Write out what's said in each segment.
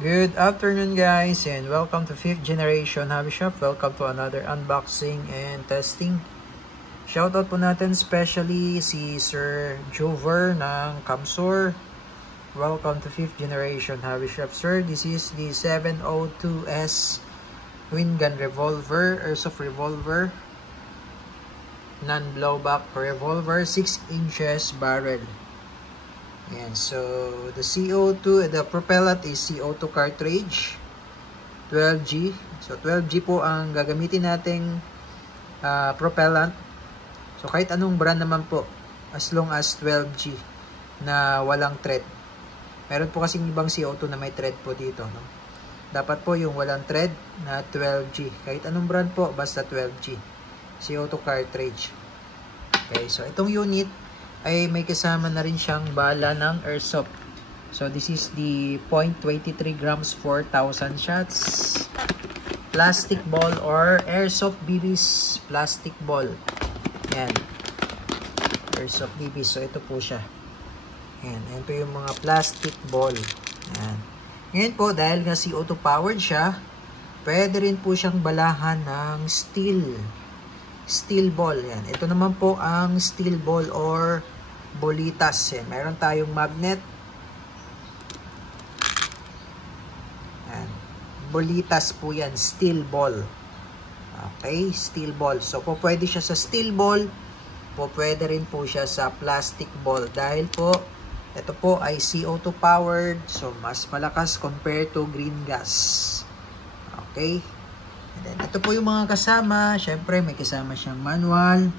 Good afternoon guys and welcome to 5th Generation Hobby Shop. Welcome to another unboxing and testing. Shoutout po natin especially si Sir Jover ng Kamsur. Welcome to 5th Generation Hobby Shop, sir. This is the 702S Twin Gun Revolver, Airsoft Revolver, non-blowback revolver, 6 inches barrel. Yan, so the CO2, the propellant is CO2 cartridge 12G. So 12G po ang gagamitin nating propellant. So kahit anong brand naman po, as long as 12G na walang thread. Meron po kasing ibang CO2 na may thread po dito, no? Dapat po yung walang thread na 12G. Kahit anong brand po, basta 12G. CO2 cartridge. Okay, so itong unit ay may kasama na rin siyang bala ng airsoft. So this is the 0.23 grams 4,000 shots. Plastic ball or airsoft BBs plastic ball. Yan. Airsoft BBs. So ito po siya. Yan. Yan po yung mga plastic ball. Yan. Ngayon po, dahil nga CO2 powered siya, pwede rin po siyang balahan ng steel ball. Yan. Ito naman po ang steel ball or bolitas. Yan. Meron tayong magnet. Yan. Bolitas po yan. Steel ball. Okay. Steel ball. So, po pwede siya sa steel ball. Po pwede rin po siya sa plastic ball. Dahil po, ito po ay CO2 powered. So, mas malakas compared to green gas. Okay. And then, ito po yung mga kasama. Siyempre, may kasama siyang manual.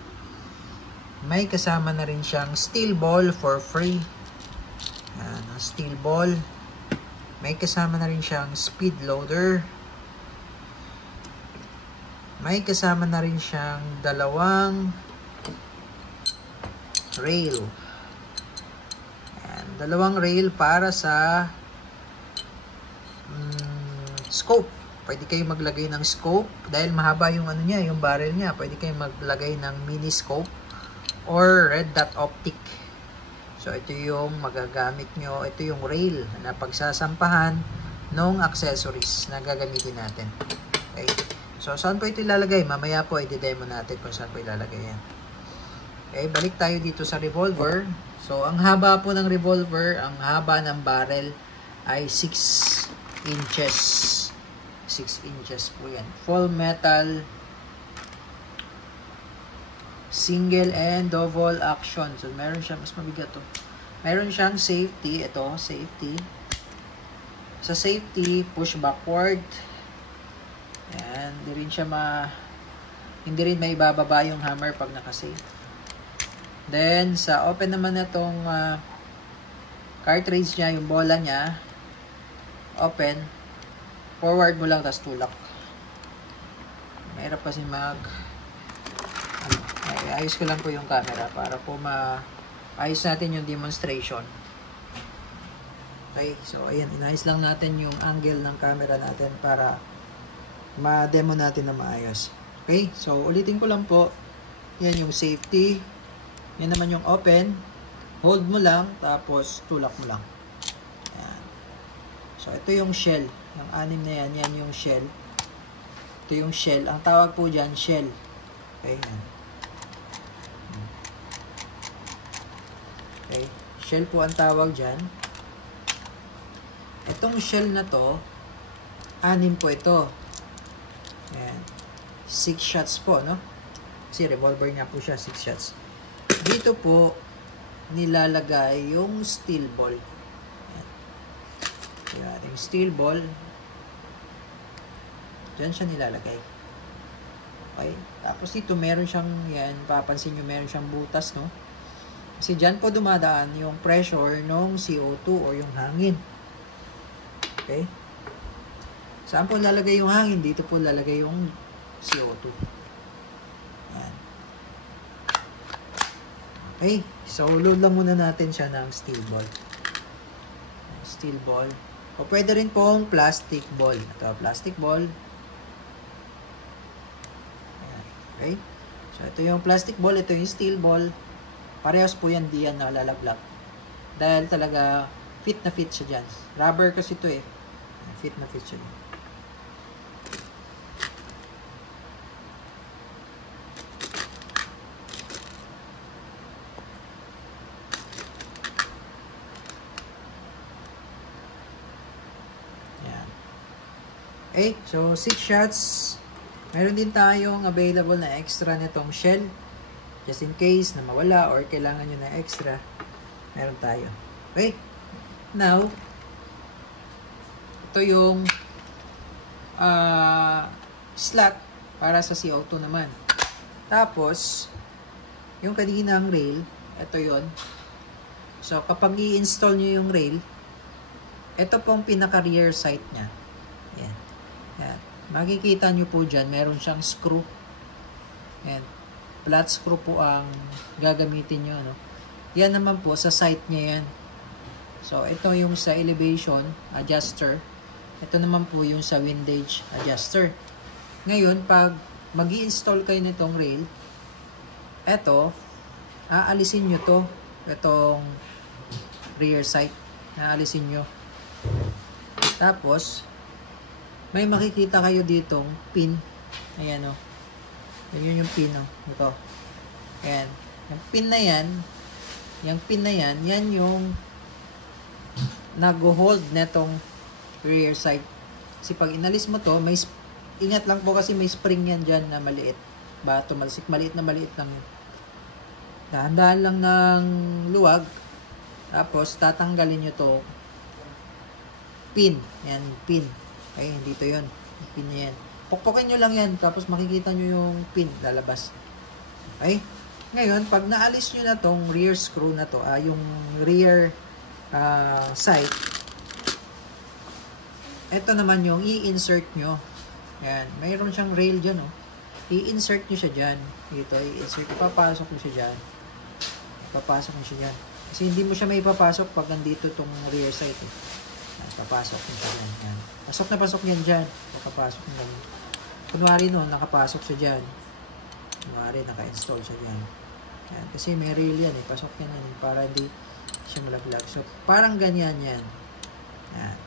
May kasama na rin siyang steel ball for free. Yan, ang steel ball. May kasama na rin siyang speed loader. May kasama na rin siyang dalawang rail. Yan, dalawang rail para sa scope. Pwede kayo maglagay ng scope dahil mahaba yung ano niya, yung barrel niya. Pwede kayo maglagay ng mini scope or red dot optic. So ito yung magagamit nyo. Ito yung rail na pagsasampahan ng accessories na gagamitin natin. Okay. So saan po ito ilalagay? Mamaya po i-demo natin kung saan po ilalagay yan. Okay, balik tayo dito sa revolver. So ang haba po ng revolver, ang haba ng barrel ay 6 inches. 6 inches po yan. Full metal, single and double action. So meron siya, mas mabigat to. Meron siyang safety. Ito, safety. Sa safety, push backward. Ayan, hindi rin may bababa yung hammer pag naka-safe. Then, sa open naman na itong cartridge niya, yung bola niya, open, forward mo lang, tapos tulak. Mahirap kasi ayos ko lang po yung camera para po ayos natin yung demonstration. Okay, so ayan, inayos lang natin yung angle ng camera natin para ma-demo natin na maayos. Okay, so ulitin ko lang po. Yan yung safety. Yan naman yung open. Hold mo lang, tapos tulak mo lang. Ayan. So ito yung shell. Yung anim na yan, yan yung shell. Ito yung shell. Ang tawag po dyan, shell. Okay, yan. Okay, shell po ang tawag dyan. Itong shell na to, anim po ito. Ayan. 6 shots po, no? Kasi revolver niya po siya, 6 shots. Dito po, nilalagay yung steel ball. Ayan. Ayan, yung steel ball. Diyan siya nilalagay. Okay? Tapos dito, meron siyang, yan, papansin nyo, meron siyang butas, no? Kasi dyan po dumadaan yung pressure ng CO2 o yung hangin. Okay? Saan po lalagay yung hangin? Dito po lalagay yung CO2. Ayan. Okay. So, load lang muna natin siya ng steel ball. Steel ball. O pwede rin pong plastic ball. Ito, plastic ball. Ayan. Okay? So, ito yung plastic ball. Ito yung steel ball. Parehas po yan, di yan nalalaglag. Dahil talaga fit na fit siya dyan. Rubber kasi ito eh. Fit na fit siya. Yan. Okay, so 6 shots. Meron din tayong available na extra nitong shell. Just in case na mawala or kailangan nyo na extra. Meron tayo. Okay. Now, ito yung slot para sa CO2 naman. Tapos, yung kaninang rail, ito yon. So, kapag i-install nyo yung rail, ito pong pinaka-rear sight nya. Yan. Yan. Makikita nyo po dyan, meron siyang screw. Yan. Flat screw po ang gagamitin nyo. Ano? Yan naman po, sa sight nya yan. So, ito yung sa elevation adjuster. Ito naman po yung sa windage adjuster. Ngayon, pag mag-i-install kayo nitong rail, ito, aalisin nyo to. Itong rear sight. Aalisin nyo. Tapos, may makikita kayo ditong pin. Ayan o. Yun yung pin o. Ito. Ayan. Yung pin na yan, yan yung nag-hold netong rear sight. Kasi pag inalis mo to, may ingat lang po kasi may spring yan dyan na maliit. Ba, tumalsik, maliit lang yun. Dahan-dahan lang ng luwag. Tapos, tatanggalin nyo to pin. Yan, pin. Ay, dito yun. Pin na yan. Pukpukin nyo lang yan. Tapos makikita nyo yung pin lalabas. Okay? Ngayon, pag naalis nyo na tong rear screw na to, yung rear sight, ito naman yung i-insert nyo. Yan. Mayroon siyang rail dyan. Oh. I-insert nyo siya dyan. Dito, i-insert. Papasok nyo siya dyan. Papasok nyo siya dyan. Kasi hindi mo siya may papasok pag nandito tong rear sight. Eh. Papasok nyo siya dyan. Yan. Pasok yan dyan. Papasok nyo lang. Kunwari no, nakapasok siya dyan. Kunwari, naka-install siya dyan. Yan. Kasi may rail yan eh. Pasok yan yan. Para hindi siya malaglag. So, parang ganyan yan. Yan.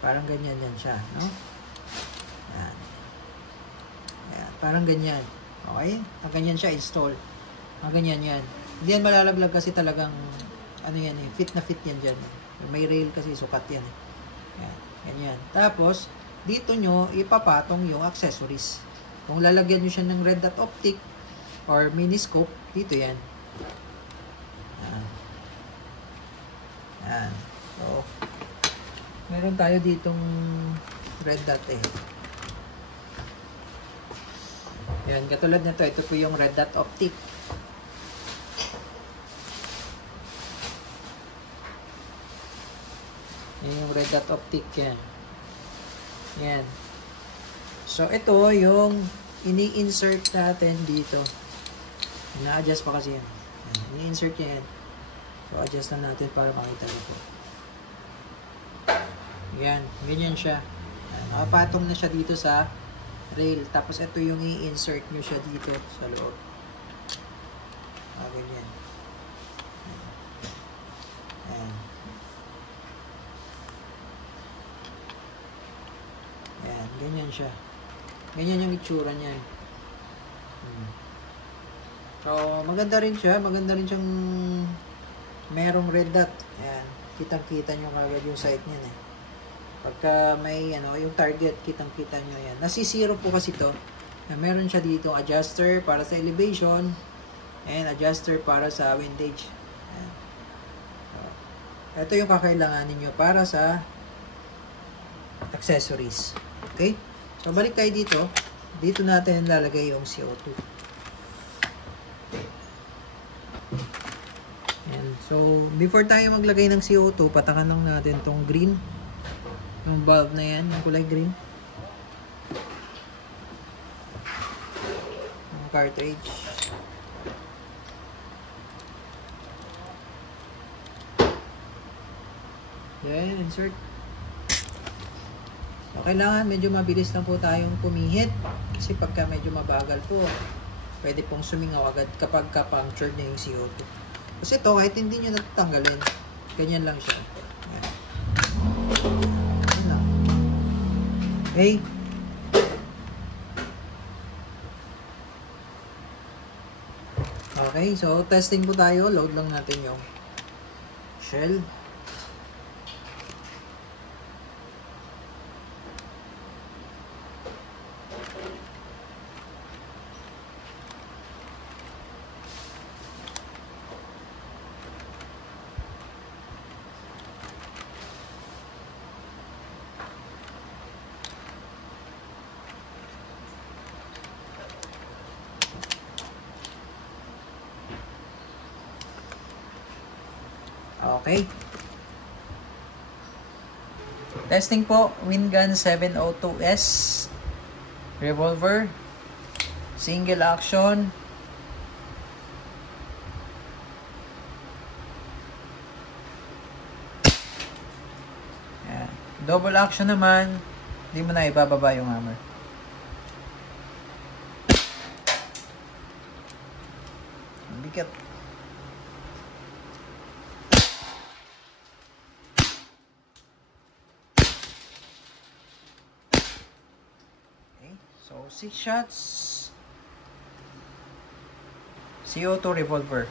Parang ganyan yan siya. No? Yan. Yan. Parang ganyan. Okay? Ganyan siya install. Ganyan yan. Hindi yan malalaglag kasi talagang ano yan eh. Fit na fit yan dyan. May rail kasi sukat yan. Yan. Ganyan. Tapos, dito nyo ipapatong yung accessories. Kung lalagyan nyo siya ng red dot optic or miniscope, dito yan. Yan. Yan. So, meron tayo ditong red dot eh. Yan. Katulad nito, ito po yung red dot optic. Yung red dot optic yan. Yan. So, ito yung ini-insert natin dito. Na-adjust pa kasi yan. Ini-insert yan. So, adjust na natin para makita dito. Yan. Ganyan siya. Yan. Nakapatong na siya dito sa rail. Tapos, ito yung i-insert nyo siya dito sa loob. Ganyan. Yan. Yan, ganyan siya. Ganyan yung itsura niyan. So, maganda rin siya. Maganda rin siyang merong red dot. Yan. Kitang-kita nyo kagad yung sight niyan eh. Pagka may, yung target, kitang-kita nyo yan. Nasisiro po kasi to. Meron siya dito adjuster para sa elevation and adjuster para sa windage. Yan. So, ito yung kakailanganin nyo para sa accessories. Okay? So, balik tayo dito. Dito natin lalagay yung CO2. Ayan. So, before tayo maglagay ng CO2, patakan lang natin tong green. Yung bulb na yan, yung kulay green. Yung cartridge. Yan, insert. So, kailangan medyo mabilis lang po tayong pumihit. Kasi pagka medyo mabagal po, pwede pong sumingaw agad kapag ka-punctured na yung CO2. Kasi ito, kahit hindi nyo natatanggalin, ganyan lang siya. Ayan. Ayan lang. Okay. Okay, so testing po tayo. Load lang natin yung shell. Okay. Testing po, Wingun 702S revolver, single action. Ayan. Double action naman, hindi mo na ibababa yung hammer. Bigat. So, 6 shots. CO2 revolver.